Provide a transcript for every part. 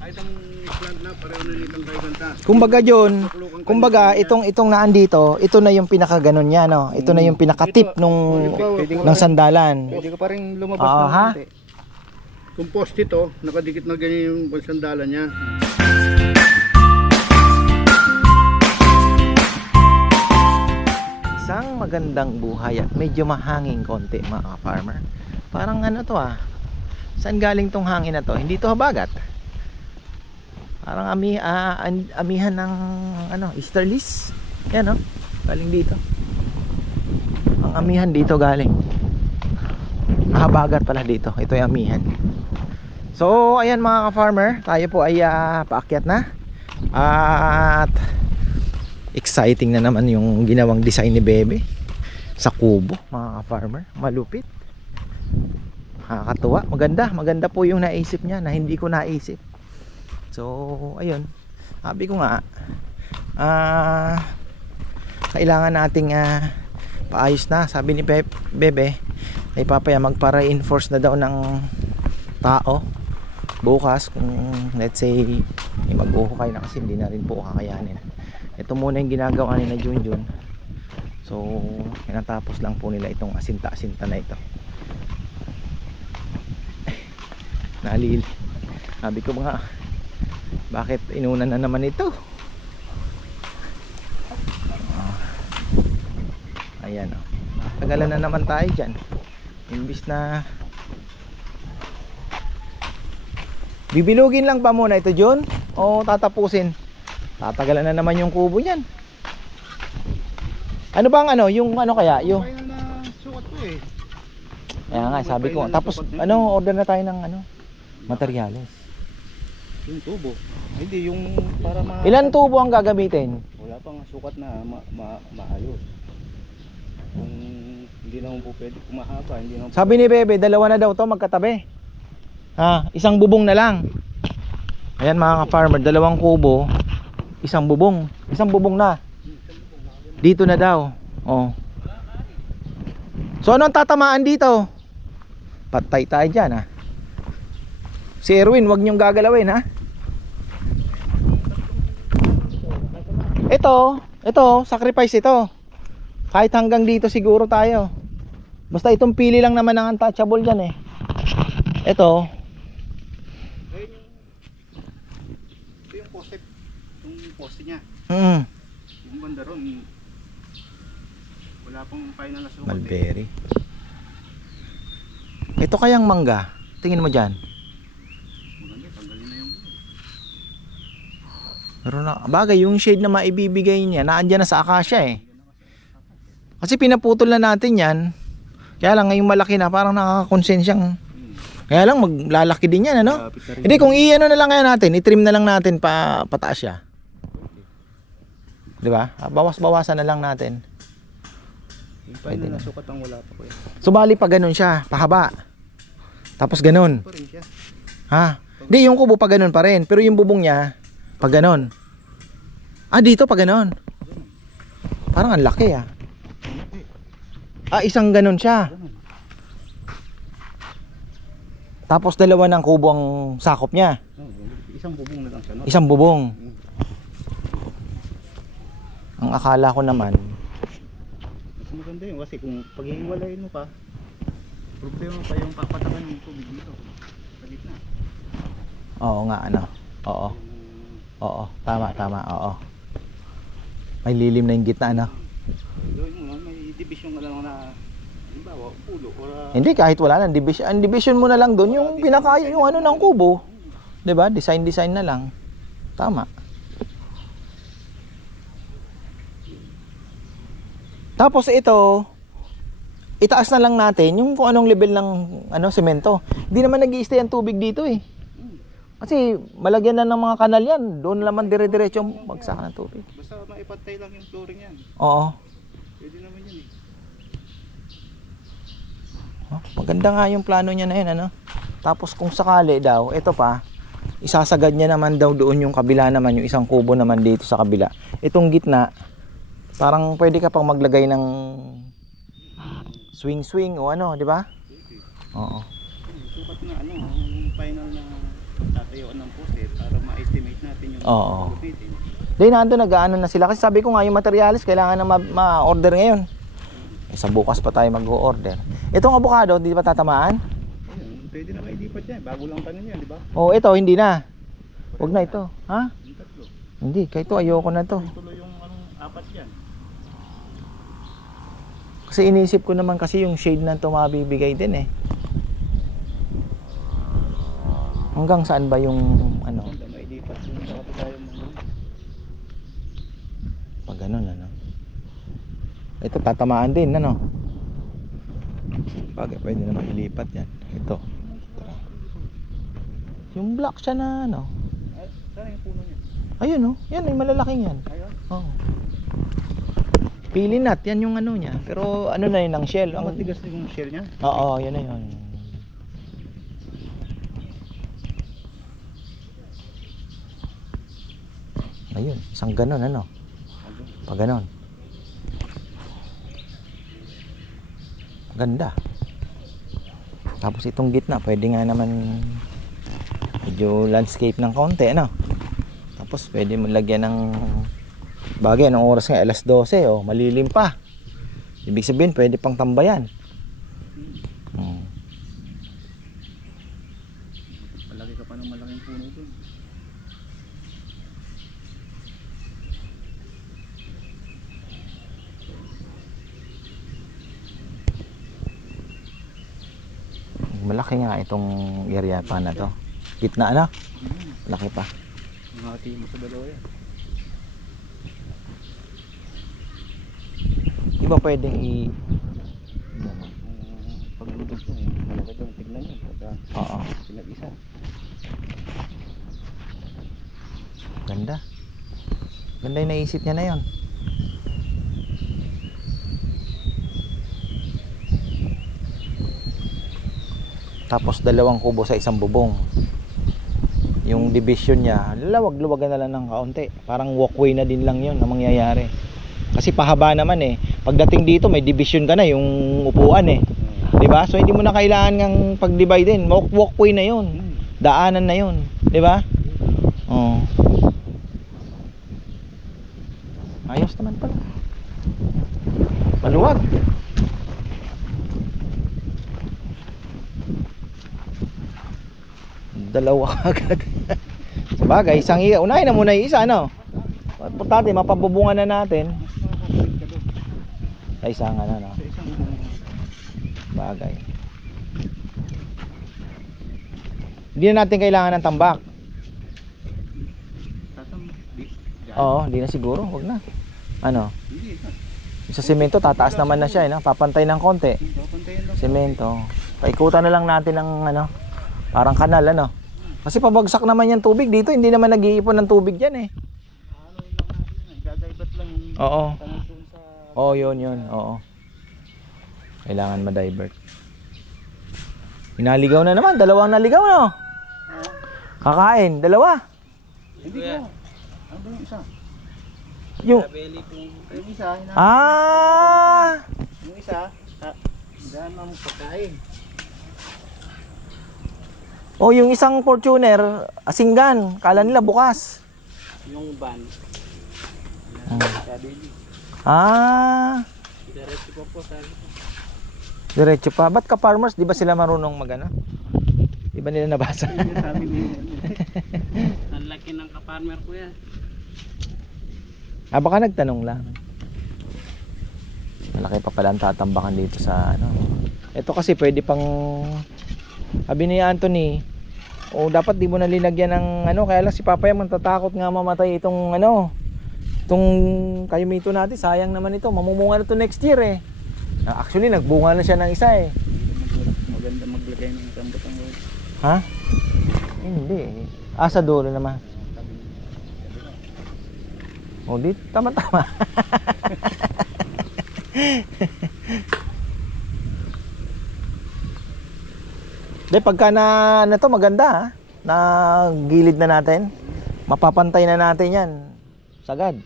Kahit ang plant na pareho na nitang kay ganta. Kumbaga yun, kumbaga itong naan dito, ito na yung pinaka-ganon niya, no? Ito na yung pinaka-tip ng sandalan. Pwede ko pa rin lumabas Oo, ng ha? konti. Kung post ito, nakadikit na ganyan yung sandalan niya. Isang magandang buhay at medyo mahanging konti mga farmer. Parang ano to ah. Saan galing tong hangin na to? Hindi to habagat. Parang amihan ng ano, easterlies. Yan oh. Galing dito. Ang amihan dito galing. Habagat pala dito. Ito yung amihan. So ayan mga ka-farmer, tayo po ay paakyat na. At exciting na naman yung ginawang design ni Bebe sa kubo mga ka-farmer. Malupit, nakakatuwa, maganda po yung naisip niya na hindi ko naisip. So ayun, sabi ko nga kailangan nating paayos na. Sabi ni Bebe ay papaya magpa-reinforce na daw ng tao bukas kung let's say mag-uhukay na, kasi hindi na rin po kakayanin. Ito muna yung ginagawa ni na Junjun. So natapos lang po nila itong asinta-asinta na ito. Nalil. Sabi ko mga, bakit inuna na naman ito? Ayan o. Tagalan na naman tayo dyan. Imbis na bibilugin lang pa muna ito Jun, o tatapusin? Tatagalan na naman yung kubo niyan. Ano bang ano, yung ano kaya, yung sukat ko eh. kaya nga sabi ko, tapos ano, order na tayo ng ano, materyales. Yung tubo. Hindi, yung para Ilan tubo ang gagamitin? wala pang sukat na maayos. Kung hindi naman po pwede kumahaba, hindi naman Sabi ni Bebe, dalawa na daw to magkatabi. Isang bubong na lang. Ayan mga ka-farmer, dalawang kubo, isang bubong. Isang bubong na. Dito na daw. Oh. So ano ang tatamaan dito? Patay tayo dyan Si Erwin, wag niyong gagalawin Ito, sacrifice ito. Kahit hanggang dito siguro tayo. Basta itong pili lang naman ang untouchable dyan Ito yung poste, yung poste niya. Yung banda ron, wala pang final na sukat. Mulberry. Ito kayang mangga. Tingin mo dyan. Maganda, tanggalin na yung Pero na, bagay yung shade na maibibigay niya, naandyan na sa akasya Kasi pinaputol na natin yan. Kaya lang ngayong malaki na, parang nakakakonsensyang. Kaya lang maglalaki din yan Hindi, kung i-ano na lang kaya natin, i-trim na lang natin pataas siya. Di ba? Bawas-bawasan na lang natin. yung final na sukat ang wala pa ko So bali pa ganun siya, pahaba. Tapos ganun. pa rin siya. Hindi, yung kubo pa ganun pa rin, pero yung bubong niya pa ganun. Dito pa ganun. Parang ang laki isang ganun siya. Tapos dalawa ng kubo ang sakop niya. Isang bubong na lang siya, no? Isang bubong. Ang akala ko naman, Mas maganda yun kasi kung paghihiwalayin mo pa, problema pa yung papatakan ng tubig dito sa gitna. oo nga Oo, tama, oo. May lilim na yung gitna Gawin mo lang, may division ka lang na halimbawa, pulo or Hindi, kahit wala nang division. Ang division mo na lang doon yung pinaka yung ano ng kubo. 'Di ba? Design na lang. Tama. Tapos ito, itaas na lang natin yung kung anong level ng semento. Hindi naman nag-i-stay ang tubig dito Kasi malagyan na ng mga kanal yan. Doon naman dire-diretso bagsakan ng tubig. basta maipatay lang yung flooring yan. Oo. Pwede naman yan Maganda nga yung plano niya na yun Tapos kung sakali daw, ito pa, isasagad niya naman daw doon yung kabila naman, yung isang kubo naman dito sa kabila. Itong gitna, parang pwede ka pang maglagay ng swing o di ba? Oo. Sukat na tatayuan ng poste para ma-estimate natin yung Oo. gamitin. Di nandun nag-ano na sila. Kasi sabi ko nga yung materialis kailangan na ma-order ngayon. Eh, sa bukas pa tayo mag-order. Itong avocado, hindi pa tatamaan? Ayun, pwede na mailipat yan. Bago lang tanim yan, di ba? Oh, ito hindi na. Huwag na ito. Ha? Yung tatlo. Hindi, kahit ito ayoko na to. Tuloy yung apat yan. Kasi inisip ko naman kasi yung shade na ito mabibigay din eh. Hanggang saan ba yung ano? Hindi mailipat yung sa tayo mga. Pag ganun ano. Ito tatamaan din ano. Bagay pwede naman ilipat yan. Ito. Tara. Yung black siya na ano. Ay, saan yung puno niya? Ayun oh. Yan ay malalaking yan. Ayun. Oh. Pili nut yan yung ano niya. Pero ano na yun ang shell. Ang Ang matigas na yung shell niya. Oo, yun na yun. Ayun, isang ganon ano. Pag ganon. Ganda. Tapos itong gitna, pwede nga naman medyo landscape ng konti ano. Tapos pwede mo lagyan ng bagay, anong oras nga? Alas 12 oh, malilim pa. Ibig sabihin, pwede pang tambayan. Palagi ka pa ng malaking puno dun. Malaki nga itong area pa na to. Gitna ano? Malaki pa. Mahati mo sa dalawa yan. Di ba pwedeng Paglutog ko malaki itong tignan yun. Pagka Oo. pinag-isa. Ganda. Ganda yung naisip niya na yon. Tapos dalawang kubo sa isang bubong. Yung division niya, luwag-luwagan na lang ng kaunti. Parang walkway na din lang yon na mangyayari. Kasi pahaba naman eh. Pagdating dito may division ka na yung upuan eh. 'Di ba? So hindi mo na kailangan ng pag-divide din. Walkway na yon. Daanan na yon, 'di ba? Oh. Ayos naman pala. Maluwag. Dalawa agad. Sabagay, isang unahin na muna yung isa, ano? Importante, mapabubungan na natin. Sa isang ano, no? Sa isang Bagay. Hindi na natin kailangan ng tambak. Oo, hindi na siguro, wag na. Ano? Sa semento, tataas naman na siya, no? Papantay ng konti. Semento. Paikutan na lang natin ng ano, parang kanal, ano? Kasi pabagsak naman yung tubig dito, hindi naman nag-iipon ng tubig diyan eh. Gagaybat lang yung Oo. tanong dun sa Oo, yun, oo. Kailangan ma-divert. Inaligaw na naman, dalawang naligaw, no? Kakain, dalawa. Hindi ko. Ano ba yung isa? Yung Yung isa, yung isa, daan mo pagkain. Oh, yung isang Fortuner, asinggan, kala nila bukas. Yung van. Sabi niyo. Diretso pa po sabi ko. Diretso pa. Ba't ka farmers? Di ba sila marunong magana? Di ba nila nabasa? Sabi niyo. Ang laki ng ka-farmer ko yan. Baka nagtanong lang. Malaki pa pala ang tatambakan dito sa ano. Ito kasi pwede pang sabi ni Anthony, dapat di mo na linagyan ng ano, kaya lang si Papaya matatakot nga mamatay itong ano, itong kayumito natin, sayang naman ito, mamumunga na to next year eh. Actually nagbunga na siya ng isa eh. Maganda maglagay ng rambutan ko. Ha? Hindi eh. Sa dulo naman. Di tama-tama. Dahil pagka na to maganda ha. Na gilid na natin. Mapapantay na natin yan. Sagad.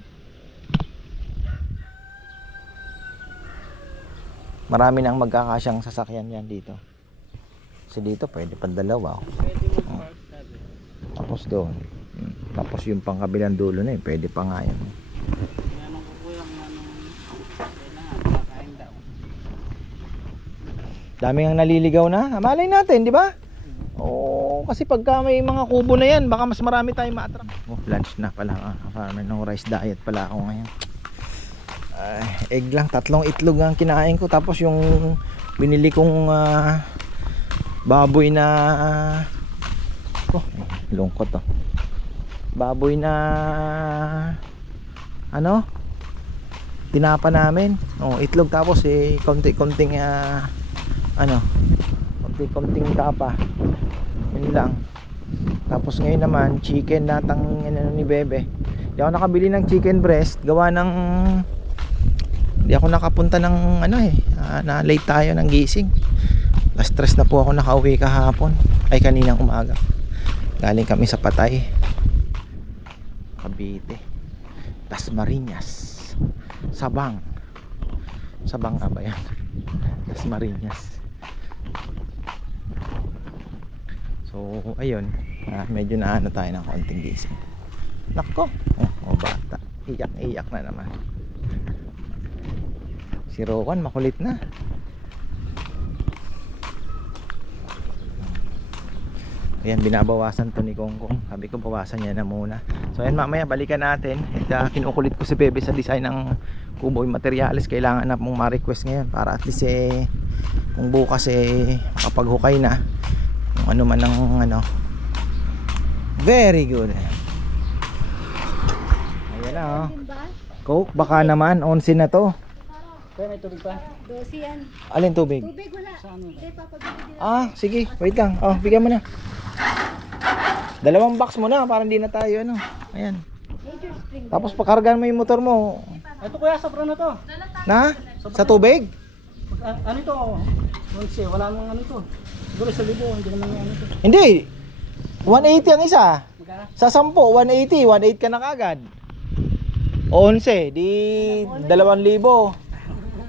Marami nang magkakasyang sasakyan yan dito. Kasi dito pwede pang dalawa. Pwede mag-park sabi. Tapos doon. Tapos yung pangkabilang dulo na yun, pwede pa nga yun. Ano ko kuya, kailangan kakain daw. Dami ang naliligaw na. Malay natin, di ba? Oo, kasi pagka may mga kubo na yan, baka mas marami tayong ma-attract. Oh, lunch na pala. Farmer, no rice diet pala ako ngayon. Egg lang, 3 itlog ang kinain ko. Tapos yung binili kong baboy na lungkot to. Baboy na ano? Tinapa namin. Itlog tapos konti-konting konti-konting tapa. Yun lang. Tapos ngayon naman chicken natang ni Bebe. Di ako nakabili ng chicken breast gawa ng di ako nakapunta ng na late tayo ng gising. Last stress na po ako nakauwi kahapon. Ay kaninang umaga. Galing kami sa Patay, Cavite, Dasmariñas, Sabang nga ba yan? Dasmariñas. So ayun, medyo naano tayo ng konting gising. Nako, bata, iyak na naman. Si Rowan makulit na. Ayan, binabawasan to ni Kongkong. Sabi ko bawasan niya na muna. So ayan, mamaya balikan natin. Kinukulit ko si Bebe sa design ng kubo. Yung materials kailangan na mong ma-request ngayon para at least kung bukas makapaghukay na kung ano man ng very good. Ayan na Coke baka naman 11 na to. Kuya, may tubig pa? 12 yan. Alin tubig? Tubig wala. Hindi, papabili din. Sige, wait lang. Bigyan mo na. 2 box mo na para hindi na tayo Ayan. Major spring. Tapos pakargahan mo yung motor mo. Ito kuya, sobra na to. Na? Sa tubig? Ano ito? Wala nang ano to. Siguro sa libo, hindi naman ano to. Hindi. 180 ang isa. Magkano? Sa 10, 180. 180 ka na kagad. 11, di 2,000.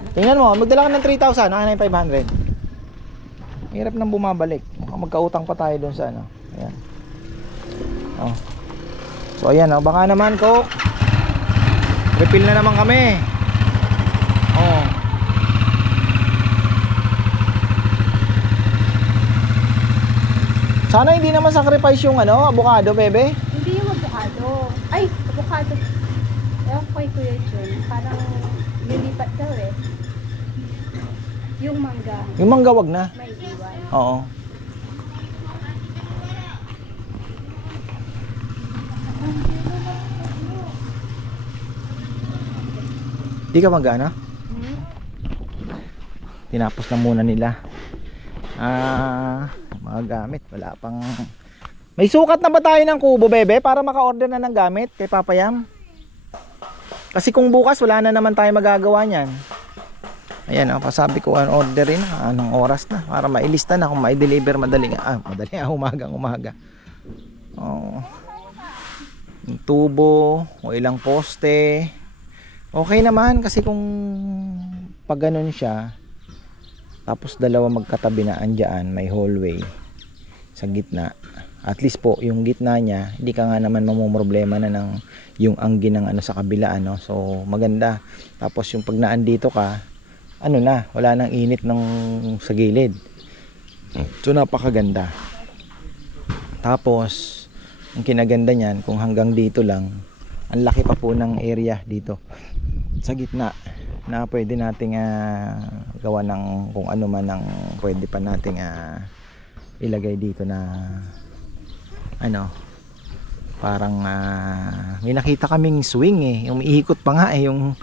Tingnan mo, magdala ka ng 3,000, naka na yung 500. Hirap nang bumabalik. Magkautang pa tayo doon sa Ayan. So ayan, baka naman Coke. Refill na naman kami. Sana hindi naman sacrifice yung avocado, Bebe. Hindi yung avocado. Ay, avocado. Ewan ko kay Kuya John. Parang lilipat daw Yung mangga. Yung mangga wag na. May iwan. Oo. Di ka magana? Tinapos na muna nila. Mga gamit. Wala pang... May sukat na ba tayo ng kubo, Bebe? Para maka-order na ng gamit kay Papa Yam? Kasi kung bukas wala na naman tayo magagawa niyan. Ayan, pasabi ko order rin anong oras na para mailista na kung mai-deliver madaling umaga. Yung tubo o ilang poste. Okay naman kasi kung pag ganun siya tapos 2 magkatabi na andyan, may hallway sa gitna. At least po yung gitna niya, hindi ka nga naman mamumroblema na ng yung anggi ng sa kabila So maganda. Tapos yung pag naandito ka, wala nang init ng sa gilid. So napakaganda. Tapos ang kinaganda niyan, kung hanggang dito lang, ang laki pa po ng area dito sa gitna na pwede nating gawa ng kung ano man ang pwede pa nating ilagay dito na parang may nakita kaming swing yung iikot pa nga yung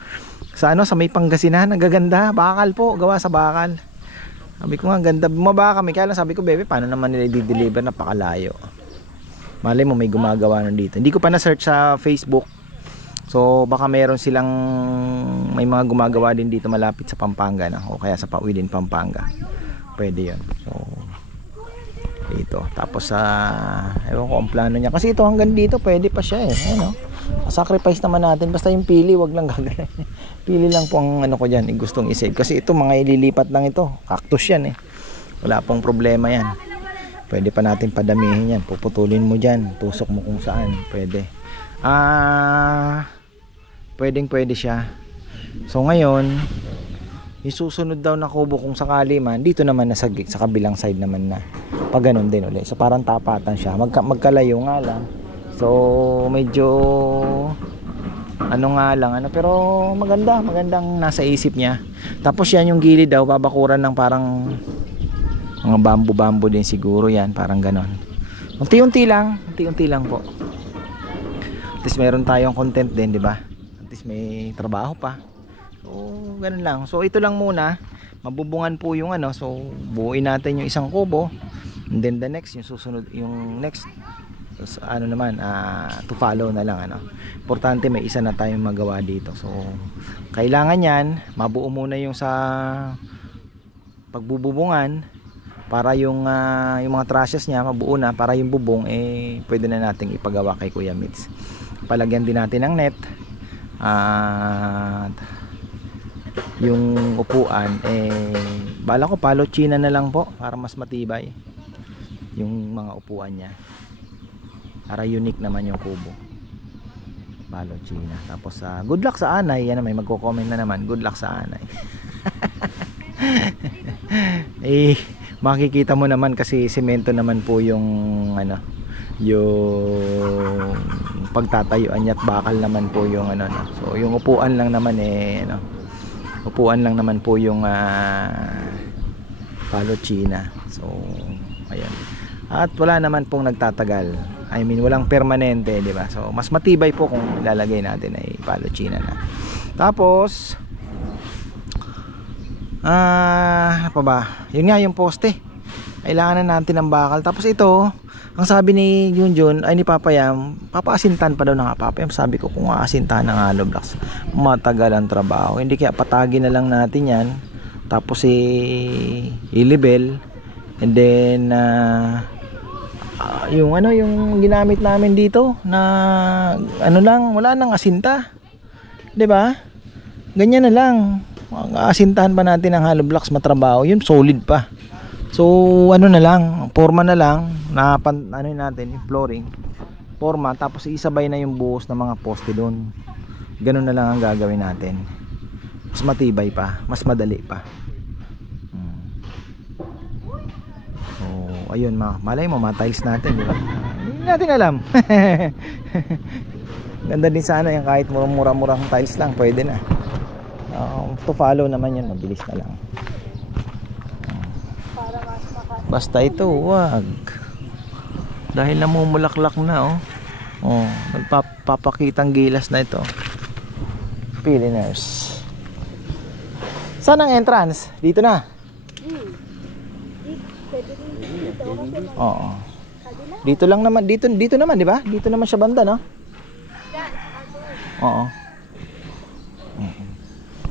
sa may Pangasinan, nagaganda, bakal po, gawa sa bakal. Sabi ko nga, ganda, bumaba kami, kaya lang sabi ko, Bebe, paano naman nila i-deliver, napakalayo. Malay mo may gumagawa nun dito. Hindi ko pa na-search sa Facebook. So baka meron silang may mga gumagawa din dito malapit sa Pampanga o kaya sa within Pampanga. Pwede 'yon. So dito. Tapos ewan ko ang plano niya. Kasi ito hanggang dito pwede pa siya sacrifice naman natin basta yung pili wag lang gagawin. Pili lang po ang ko diyan, gustong i-save kasi ito mga ililipat lang ito. Cactus yan Wala pong problema yan. Pwede pa natin padamihin yan. Puputulin mo dyan. Tusok mo kung saan. Pwede. Pwede siya. So ngayon, isusunod daw na kubo kung sakali man. Dito naman na sa kabilang side naman na. Pag ganun din ulit. So parang tapatan siya. Magkalayo nga lang. So medyo ano nga lang ano, pero magandang nasa isip niya. Tapos yan yung gilid daw babakuran ng parang mga bambu din siguro yan, parang ganon. Unti-unti lang po. At least meron tayong content din, di ba? At least may trabaho pa. So ganun lang. So ito lang muna, mabubungan po yung ano. So buuin natin yung isang kubo, and then the next, yung susunod, yung next ano naman, to follow na lang ano. Importante may isa na tayong magawa dito. So kailangan yan mabuo muna yung sa pagbububungan para yung mga trusses niya mabuo na, para yung bubong pwede na nating ipagawa kay Kuya Mitz. Palagyan din natin ng net at yung upuan bala ko palo china na lang po para mas matibay yung mga upuan niya. Para unique naman yung kubo. Palo china. Tapos good luck sa anay. Yan, may magko-comment na naman. Good luck sa anay. Makikita mo naman kasi semento naman po yung ano, yung pagtatayuan niya at bakal naman po yung ano. So yung upuan lang naman ano, upuan lang naman po yung palo china. So ayan. At wala naman pong nagtatagal. I mean, walang permanente, di ba? So, mas matibay po kung ilalagay natin ay palo china na. Tapos, ano pa ba? Yun nga yung poste. Kailangan na natin ng bakal. Tapos ito, ang sabi ni Junjun, ay ni Papayam, papaasintan pa daw ng Papayam. Sabi ko, kung aasintahan ng hollow blocks, matagal ang trabaho. Hindi kaya patagin na lang natin yan. Tapos i-level. And then, yung ano yung ginamit namin dito na ano lang, wala nang asinta, 'di ba? Ganyan na lang. Asintahan pa natin ang hollow blocks, matrabaho yun, solid pa. So ano na lang, forma na lang na ano natin yung flooring, forma, tapos isabay na yung buhos ng mga poste doon. Ganun na lang ang gagawin natin. Mas matibay pa, mas madali pa. Ayun, malay mo ma-tiles natin, di ba? Hindi natin alam. Ganda din sana yung kahit murang-murang tiles lang, pwede na. To follow naman yun, mabilis na lang. Basta ito, wag. Dahil namumulaklak na, nagpapakitang gilas na ito. Pilliners. Saan ang entrance? Dito na. Oo. Dito lang naman, dito naman, di ba? Dito naman siya banda, no? Oo.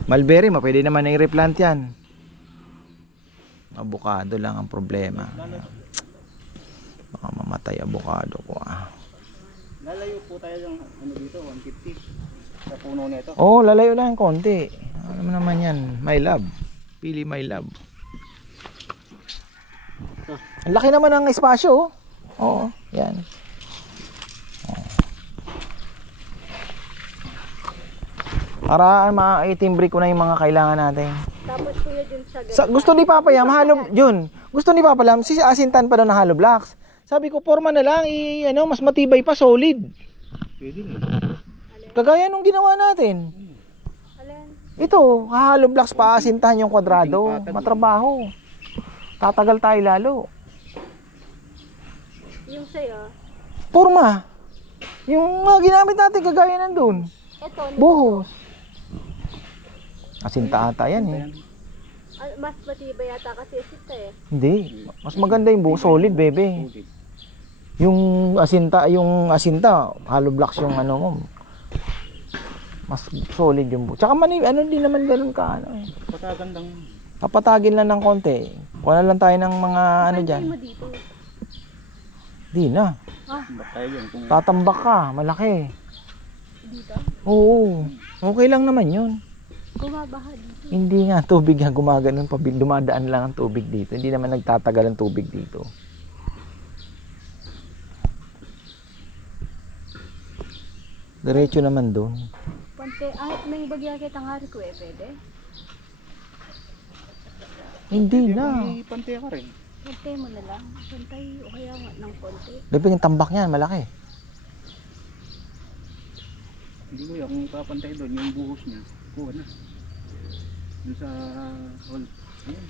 Mulberry, pwede naman na i-replant yan. Avocado lang ang problema. Baka mamatay avocado ko. Lalayo po tayo ng ano dito, 150 sa puno nito. Oo, lalayo lang konti. Ano naman yan? My love. Pili my love. Ang laki naman ng espasyo. Oo, yan. Para ma-itimbre ko na yung mga kailangan natin. Tapos kuya dun sa Gusto ni Papayam, gusto ni Papayam, asintan pa daw ng hollow blocks. Sabi ko, forma na lang, mas matibay pa, solid. Pwede na. Kagaya nung ginawa natin. Ito, hollow blocks pa, asintahan yung kwadrado. Matrabaho. Tatagal tayo lalo. Yung sa'yo? Forma. Yung mga ginamit natin kagaya nandun. Ito. Buhos. Asinta ata yan eh. Mas matibay yata kasi asinta eh. Hindi. Mas maganda yung buhos. Solid, bebe. Yung asinta, hollow blocks yung ano mo. Mas solid yung buhos. Tsaka din naman ganun ka. Patagandang. Papatagin lang ng konti. Kuha na lang tayo ng mga ano dyan. Mo dito? Di na. Tatambak ka, malaki. Dito? Oo. Okay lang naman yun. Gumabaha dito. Hindi nga, tubig nga gumaganon pa. Dumadaan lang ang tubig dito. Hindi naman nagtatagal ang tubig dito. Diretso naman doon. Pante, may bagya kita nga rin ko pwede. Hindi na. May pante ka rin. Pante mo na lang. Pantay o kaya nga ng konti. Dapat yung tambak niyan, malaki. Hindi ko yung kung papantay doon, yung buhos niya. Kuha na. Doon sa hall. Ayan.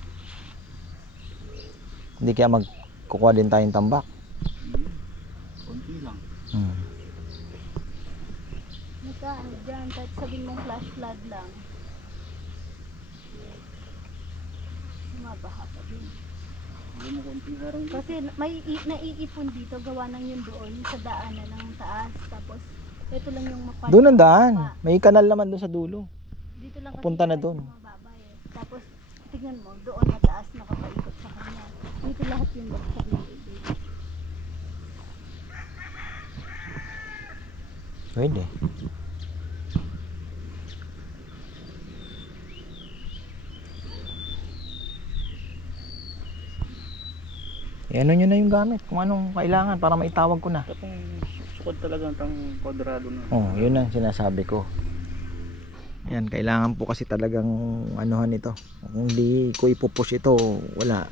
Hindi kaya magkukuha din tayong tambak. Hindi. Konti lang. Ano dyan, kahit sabihin mong flash flood lang. Mabaha pa din. Hindi mo konti harang dito. Kasi may naiipon dito, gawa ng yun doon sa daanan ng taas. Tapos, ito lang yung mapal. Doon ang daan. May kanal naman doon sa dulo. Dito lang kasi Punta na tayo doon. mababa eh. Tapos, tignan mo, doon mataas nakapaikot sa kanya. Dito lahat yung baksak ng tubig. Pwede. Ano nyo na yung gamit, kung anong kailangan para maitawag ko na. Itong sukod talaga ng kwadrado na. Oh, yun ang sinasabi ko. Yan, kailangan po kasi talagang anuhan ito. Kung hindi ko ipupush ito, wala.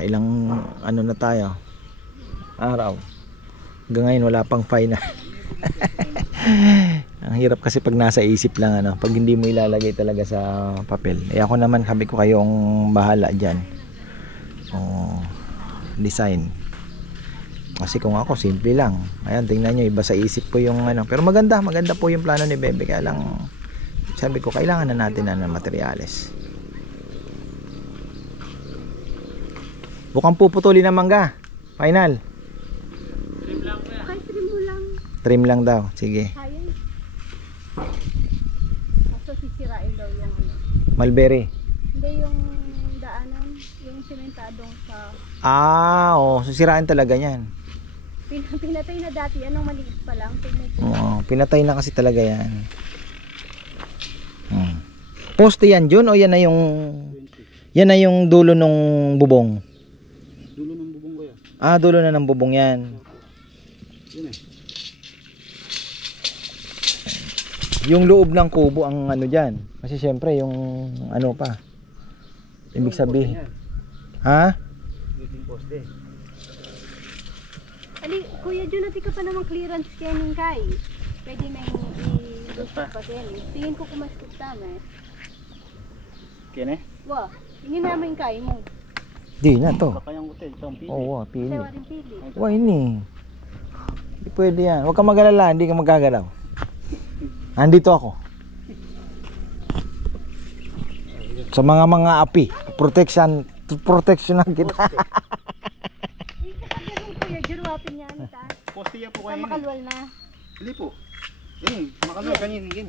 Ilang ano na tayo. Araw. Hanggang ngayon wala pang final. Ang hirap kasi pag nasa isip lang ano, pag hindi mo ilalagay talaga sa papel. Eh ako naman, sabi ko kayong bahala diyan. Oh, design. Kasi kung ako simple lang. Ayan, tingnan niyo, iba sa isip ko yung ano. Pero maganda po yung plano ni Bebe. Kaya lang sabi ko kailangan na natin ng materyales. Bukang puputulin ng mangga. Final. Okay, trim mo lang. Trim lang daw. Sige. Kaya. Kaso sisirain daw yung ano. Mulberry. Hindi yung daanan, yung simentadong sa... Oo. Susirain talaga yan. Pinatay na dati, anong maliit pa lang. Oo. Pinatay na kasi talaga yan. Poste yan, Jun? O yan na yung... Yan na yung dulo ng bubong? Dulo ng bubong ko yan. Ah, dulo na ng bubong yan. Yun eh. Yung loob ng kubo ang ano dyan. Kasi syempre yung ano pa. Ibig sabihin. Ha? Yung poste. Ali, Kuya Jun, natin ka pa namang clearance scanning kay. Pwede na yung i-lusot pa din. Tingin ko kumaskot tama eh. Kene? Wah, tingin namin kay mo. Di na to. Kakayang hotel. Ito ang pili. Oo, pili. Sawa rin pili. Why ni? Hindi pwede yan. Huwag kang mag-alala, hindi ka magagalaw. Andito ako. Sa mga api. Protection ng kita. Hindi ka ganun Kuya Jun, wapin niya nita. Poste yan po Sa kayo. makalwal na. Hindi po. Makalwal kanina yun.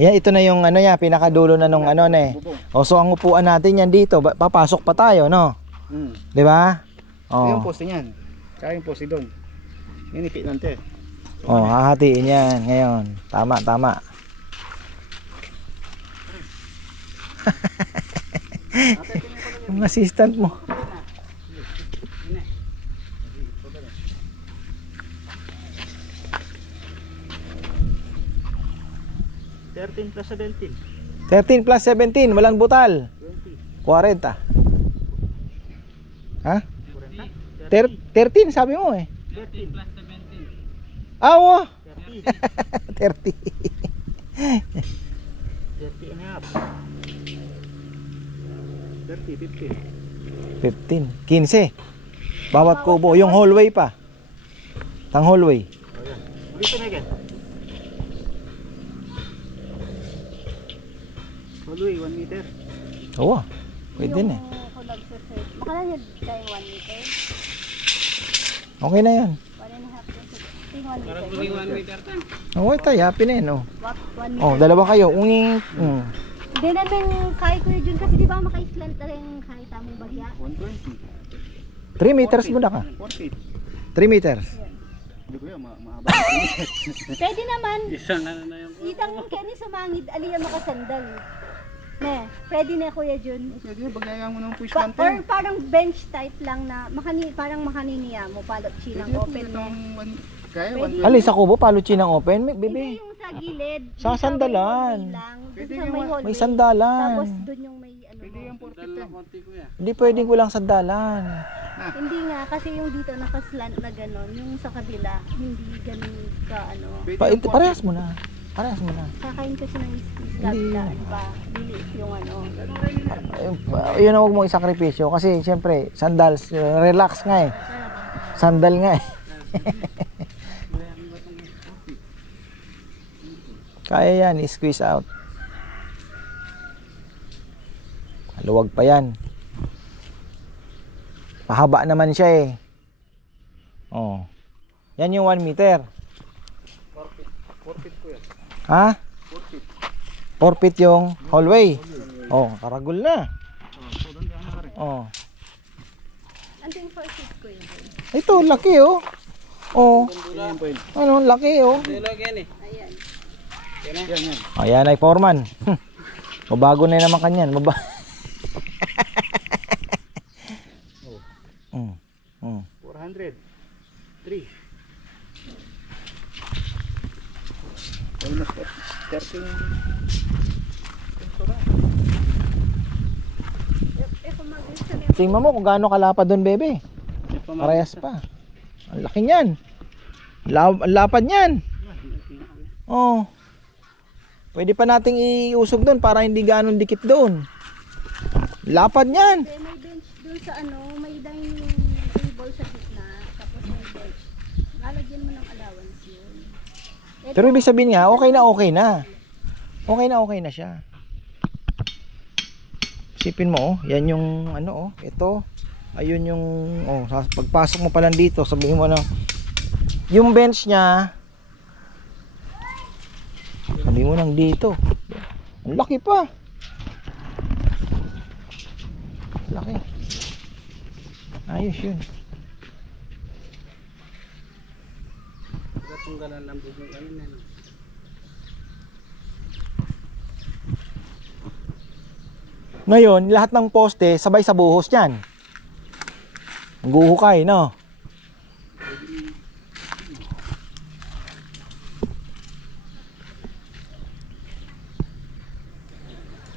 Ayan, ito na yung ano niya, pinakadulo na nung ano na eh. Bubong. O so ang upuan natin yan dito, papasok pa tayo, no? Di ba? Ito yung Oh. poste niyan. Tsaka yung poste doon. Yan ipinante. Oh, hahatiin yan ngayon. Tama, tama. Yung assistant mo. +13 17. 13 plus 17, walang butal. 40. Ha? 13 sabi mo eh. 13 plus 17. Awa. 30. 30 and a half. 30, 15. 15. 15. Bawat kubo. Yung hallway pa. Tang hallway. Ulit na again. Hallway, 1 meter. Oo. Pwede na eh. Kung nag-search, makalanyad tayo 1 meter. Okay na yan. 1.5 meter. 1 meter. Okay tayo. Happy na yun. Oh. 1 meter. Oh, dalawa kayo. Unging. Hindi namin kaya Kuya Jun kasi di ba maka-slant na rin kahit tamang bagya. 120. 3 meters muna ka. 4 feet. 3 meters. Hindi ko yan, mahaba. Pwede naman. Isang ano na yung Itang kani sa mangid, aliya makasandal. Ne, pwede na Kuya Jun. Pwede, bagayaan mo ng push Or planter. parang bench type lang na parang makaniniya mo, palot chinang Pwede po, open mo. itong kaya, Pwede. 120. Ali, sa kubo, paluchin ng open, Hindi bebe. yung sa gilid. Sa yung may sandalan. hallway lang, dun Pwede sa yung may ma- hallway. May sandalan. Tapos dun yung may ano Pwede mo. yung 40 Hindi pwedeng walang sandalan. Hindi nga, kasi yung dito nakaslant na gano'n, yung sa kabila, hindi ganun ka ano. Pwede Pa, yung 40. parehas mo na. Parehas mo na. Kakain kasi ng squeeze Hindi. kabilaan pa. Dili yung ano. Yun ang huwag mong isakripisyo kasi siyempre sandals, relax nga eh. Sandal nga eh. Kaya yan, i-squeeze out. Luwag pa yan. Mahaba naman siya eh. Oh. Yan yung 1 meter. 4 feet po yan. Ha? 4 feet. 4 feet yung hallway. Oh, karagol na. So, doon na ka rin. Oh. Anting for seat ko yun. Ito, laki oh. Oh. Yan po yun. Ano, laki oh. Ayan. Yan, yan. Ayan ay foreman. Mabago na naman kanyan. Mm. Mm. 400. 3. Almost 13. Tingnan mo kung gaano kalapad doon, bebe. Parehas pa. Ang laki niyan. Ang lapad niyan. Oh. Pwede pa nating iusog doon para hindi gaano dikit doon. Lapad niyan. May bench dun sa ano, may dining table sa gitna, tapos may bench. Lalagyan mo ng allowance yun. Pero ibig sabihin nga, okay na okay na. Okay na okay na siya. Isipin mo, oh, yan yung ano, oh, ito. Ayun yung, oh, pagpasok mo pa lang dito, sabihin mo na, yung bench niya, sabihin mo lang dito. Ang laki pa. Laki. Ayos yun. Tunggalan lang bubong kami na. Ngayon, lahat ng poste sabay sa buhos niyan. Guhukay, no?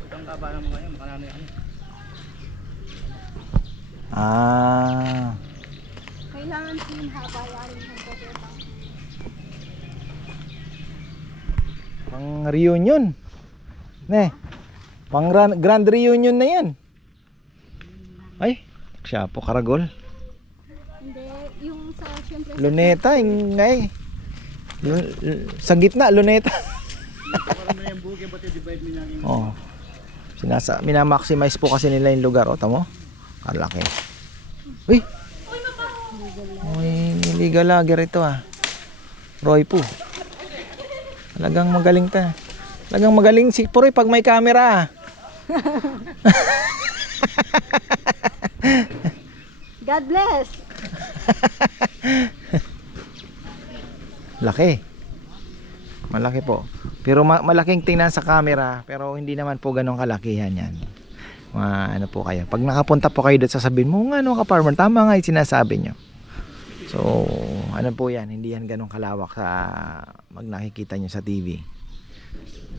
Ang kaba ng mga yan, makanano yan. Ah. Kailangan sin haba yarin ng pagkita. Pang reunion. Ne. Pang grand reunion na yan. Ay, siya po karagol. Hindi, yung sa syempre Luneta, ngay. Sa gitna, luneta. Parang na yung buhok, ba't i-divide mo namin? Oh. Minamaximize po kasi nila yung lugar, oh, tamo. Kalaki. Uy. Uy, illegal lager ito ah. Roy po. Talagang magaling ta. Talagang magaling si Puroy pag may camera. God bless. Laki. Malaki po. Pero malaking tingnan sa camera, pero hindi naman po ganong kalakihan yan. Ano po kayo. Pag nakapunta po kayo doon, sasabihin mo, ano ka farmer, tama nga yung sinasabi nyo. So, ano po yan, hindi yan ganong kalawak sa nakikita nyo sa TV.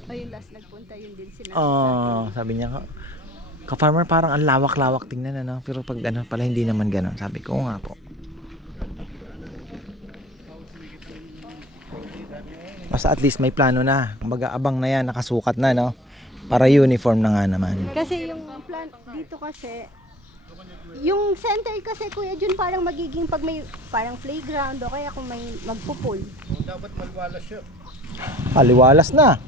O yung last nagpunta yun din sinabi. Sabi niya, ka-farmer parang ang lawak-lawak tingnan ano, pero pag ano pala hindi naman ganon. Sabi ko nga po. Basta at least may plano na. Kumbaga abang na yan, nakasukat na no. Para uniform na nga naman. Kasi yung plan dito kasi, yung center kasi Kuya Jun parang magiging pag may parang playground o kaya kung may magpupul. Dapat maliwalas siya. Aliwalas na.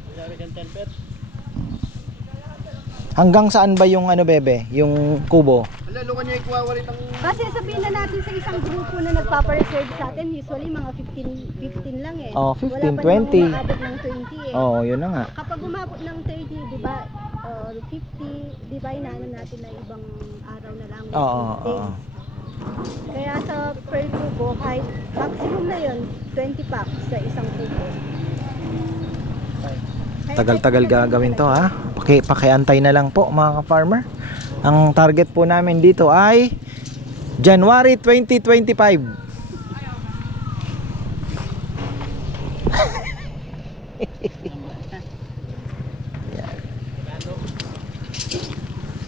Hanggang saan ba yung ano bebe? Yung kubo? Lalo ka niya ikuwawalit ang... Kasi sabihin na natin sa isang grupo na nagpapareserve sa atin, usually mga 15 lang eh. Oh, 15, Wala pa 20. namang umabot ng 20 eh. Oh, yun na nga. Kapag umabot ng 30, di ba, or 50, di ba inaano natin na ibang araw na lang. Oo, days. oo. Kaya sa per kubo, kahit maximum na yun, 20 packs sa isang kubo. Kaya Tagal-tagal pwede gagawin to ha. pakiantay na lang po mga ka-farmer. Ang target po namin dito ay January 2025.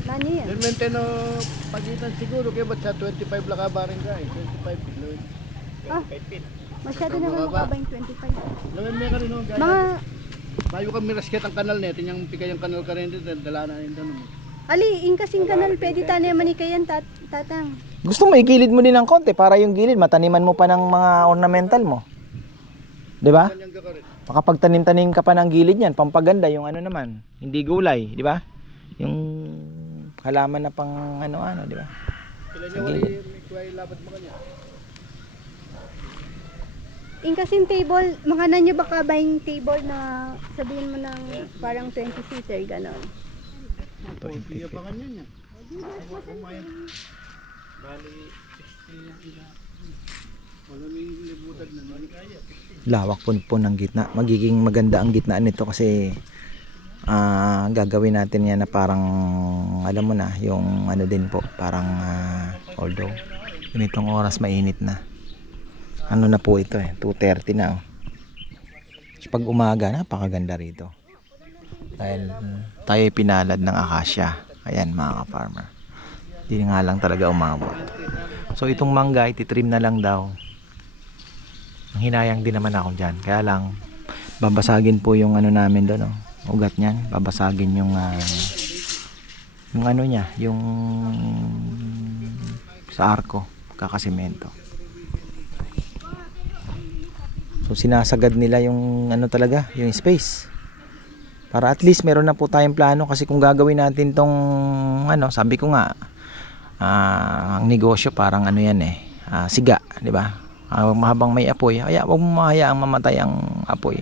Nani yan? Yung maintain pagitan siguro kaya ba't sa 25 lang kabarin ka eh. 25 feet. Ah, masyado naman makaba yung 25. Lawin mo ka rin gaya. Mga, Bayo ka mirasket ang kanal natin, yung pikay yung kanal ka rin dito, dala na yung tanong. ali, kasing kanal, pwede tayo manikayan, tatang. Gusto mo igilid mo din ng konti para yung gilid mataniman mo pa ng mga ornamental mo. 'Di ba? Kanyang ka rin. Makapagtanim-tanim ka pa ng gilid niyan, pampaganda yung ano naman, hindi gulay, 'di ba? Yung halaman na pang ano-ano, 'di ba? Sila niya wali may kuway labat mo kanya. Kasing table, mga nanyo baka ba yung table na sabihin mo ng parang 20-seater, gano'n. Hindi pa kanya niya. Wala may libutan na naman kaya. Lawak po ng gitna. Magiging maganda ang gitna nito kasi gagawin natin yan na parang alam mo na, yung ano din po, parang although ganitong oras mainit na. Ano na po ito 2:30 na. Pag umaga, napakaganda rito. Dahil tayo pinalad ng akasya. Ayan mga ka-farmer. Hindi nga lang talaga umabot. So itong mangga, ititrim na lang daw. Hinayang din naman ako dyan. Kaya lang, babasagin po yung ano namin doon. Ugat niyan. Babasagin yung ano niya. Yung sa arko. Kakasimento. So sinasagad nila yung ano talaga, yung space. Para at least meron na po tayong plano kasi kung gagawin natin tong ano, sabi ko nga ang negosyo parang ano yan siga, 'di ba? Mahabang may apoy, kaya wag mo mahayaang mamatay ang apoy.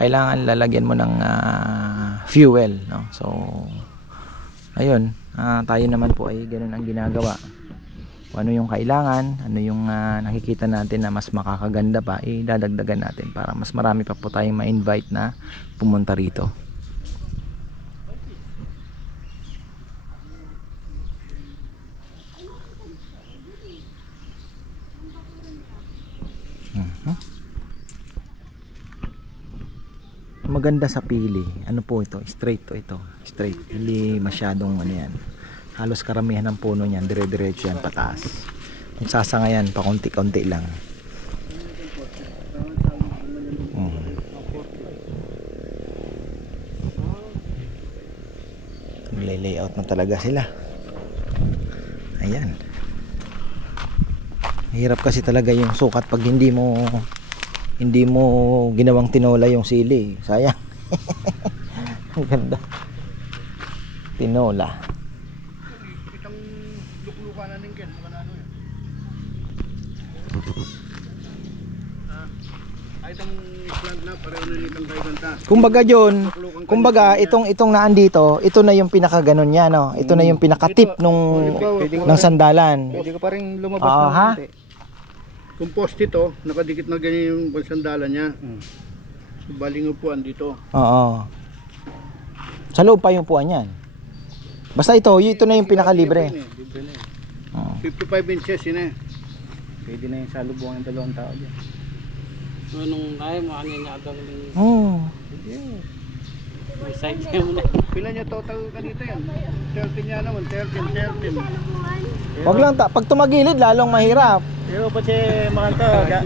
Kailangan lalagyan mo ng fuel, no? So ayun, tayo naman po ay ganoon ang ginagawa. Kung ano yung kailangan, ano yung nakikita natin na mas makakaganda pa, idadagdagan natin para mas marami pa po tayong ma-invite na pumunta rito. Maganda sa pili. Ano po ito? Straight to ito. Straight. Hindi masyadong ano yan. Halos karamihan ng puno niyan dire-diretso yan pataas. Kung sasangayan pa konti-konti lang. Layout na talaga sila. Ayan. Hirap kasi talaga yung sukat pag hindi mo ginawang tinola yung sili. Sayang. Ang ganda. Tinola. Kumbaga itong naan dito, ito na yung pinakaganon niya, no. Ito na yung pinaka-tip ng sandalan. Pwede ka pa rin lumabas ng konti. Kung post ito, nakadikit na ganyan yung sandalan niya. So, baling upuan dito. Oo. Sa loob pa yung upuan niyan. Basta ito na yung pinaka-libre. Libre na eh. 55 inches yun eh. Pwede na yung salubungan ng dalawang tao dyan. Nung kaya mo, ano yung nakagawin may side niya mo na. Pila niya total kanito yan? 13 niya naman, 13. Wag lang pag tumagilid lalong mahirap. Pero pa si Makanta,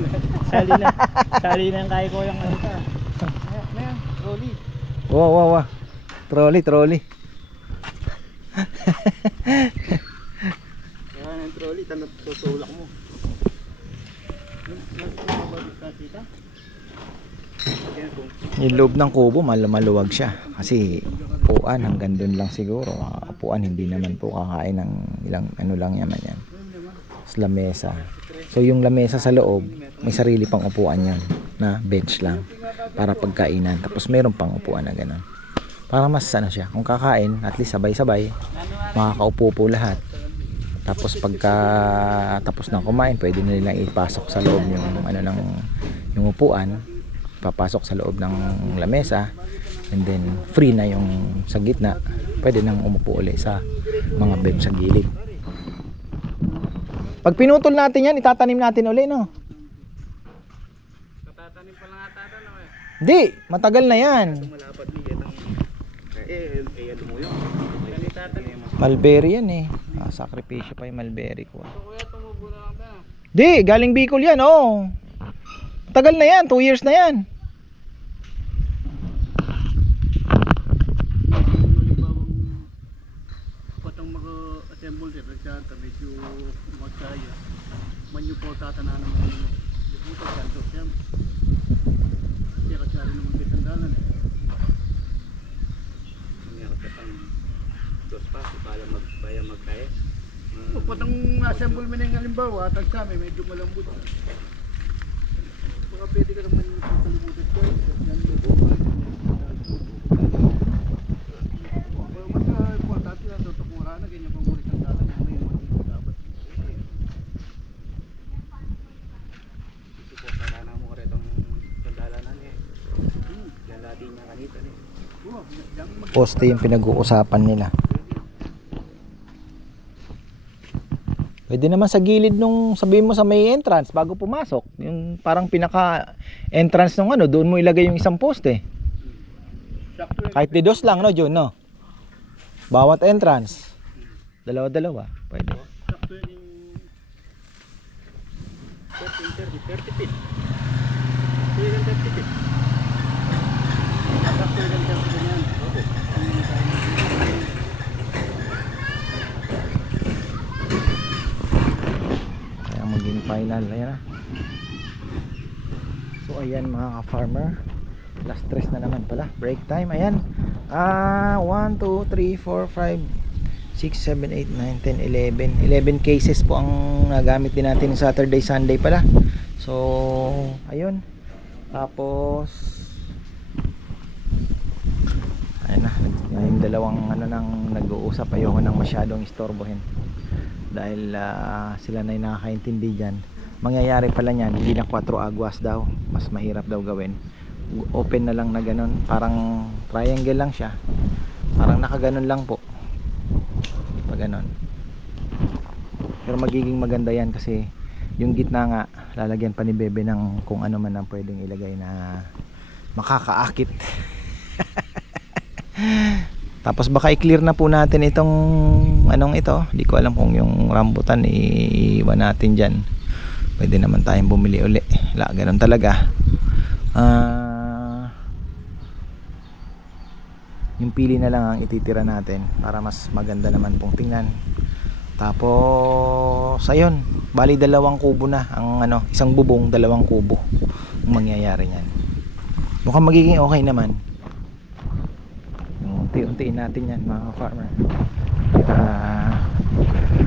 sali na yung kaya ko yung ano ka. Ayan, trolley. Wow. Trolley. Ayan ang trolley, tanong susulak mo. Yung loob ng kubo maluwag siya kasi upuan hanggang doon lang siguro. Upuan hindi naman po kakain ng ilang ano lang yaman yan. Lamesa. So yung lamesa sa loob may sarili pang upuan yan na bench lang para pagkainan. Tapos meron pang upuan na gano'n. Para mas ano siya, kung kakain at least sabay-sabay makakaupo po lahat. Tapos pagka tapos na kumain, pwede na nilang ipasok sa loob yung ano ng yung upuan, papasok sa loob ng lamesa. and then free na yung sa gitna, pwede nang umupo ulit sa mga bed sa gilid. Pag pinutol natin yan, itatanim natin ulit, no? Katatanim pa lang ata ito, no eh. Hindi, matagal na yan. Malapad ni yan ang ano mo yun. Mulberry yan eh. Sakripisyo pa yung mulberry ko. Ito kuya, tumubo na lang ba? Di, galing Bicol yan, oh. Matagal na yan, 2 years na yan. Patang mag-assemble din, nagsanta, medyo magkaya. Manyo po tatananan ng liputan, kanto siya. Kasi kasari naman kitandalan eh. Meron ka pang dos pa, para magkaya. Patang assemble mo na yung halimbawa, at sa amin, medyo malambot. Baka pwede ka naman yung kalimutan ko. Yan yung buwan. Pero mas importante na ito, tukura na, ganyan pang ulit ang dalan. May mga dapat. Ito po, karana mo rin itong sandalanan eh. Yan natin niya kanita eh. Poste yung pinag-uusapan nila. Pwede naman sa gilid nung sabihin mo sa may entrance bago pumasok. Yung parang pinaka entrance nung ano, doon mo ilagay yung isang poste. Kahit didos lang, no, Jun, no? Bawat entrance. Dalawa-dalawa. Pwede. Sakto yun yung 30 feet. 30 feet. sakto yun yung 30 ganyan. Kaya maging final. Ayan na. So ayan mga ka-farmer. Last stress na naman pala. Break time. Ayan. 1, 2, 3, 4, 5, 6, 7, 8, 9, 10, 11. 11 cases po ang nagamit din natin Saturday, Sunday pala. So ayun. Tapos ayun na. Yung dalawang ano nang nag-uusap. Ayoko nang masyadong istorbohin. Dahil sila na yung nakakaintindi dyan. Mangyayari pala nyan, hindi na 4 aguas daw. Mas mahirap daw gawin. Open na lang na ganun. Parang triangle lang siya. Parang nakaganon lang po. Pag ganun. Pero magiging maganda yan kasi yung gitna nga, lalagyan pa ni Bebe ng kung ano man ang pwedeng ilagay na makakaakit. Tapos baka i-clear na po natin itong anong ito. Hindi ko alam kung yung rambutan iiwan natin dyan. Pwede naman tayong bumili uli. Wala, ganun talaga. Yung pili na lang ang ititira natin para mas maganda naman pong tingnan. Tapos ayun, bali 2 kubo na ang ano, isang bubong 2 kubo ang mangyayari niyan. Mukhang magiging okay naman. Unti-untiin natin yan mga farmer.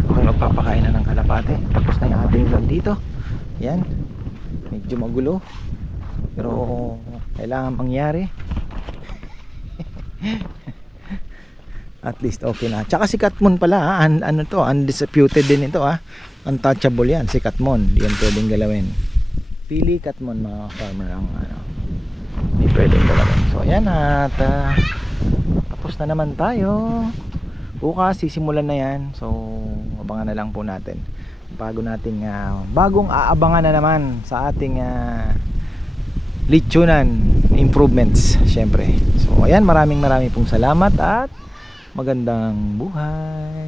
Okay, magpapakain na ng kalapate. Tapos na yung ating vlog dito. Yan, medyo magulo pero kailangan mangyari. At least okay na. Tsaka si Katmon pala ha? Ano to, undisputed din ito ha. Untouchable yan, si Katmon. Di yan pwedeng galawin. Pili Katmon mga farmer ang ano, hindi pwedeng galawin. So yan at tapos na naman tayo. Bukas sisimulan na yan. So abangan na lang po natin. Bagong aabangan na naman sa ating lechonan improvements syempre. So ayan, maraming pong salamat at magandang buhay.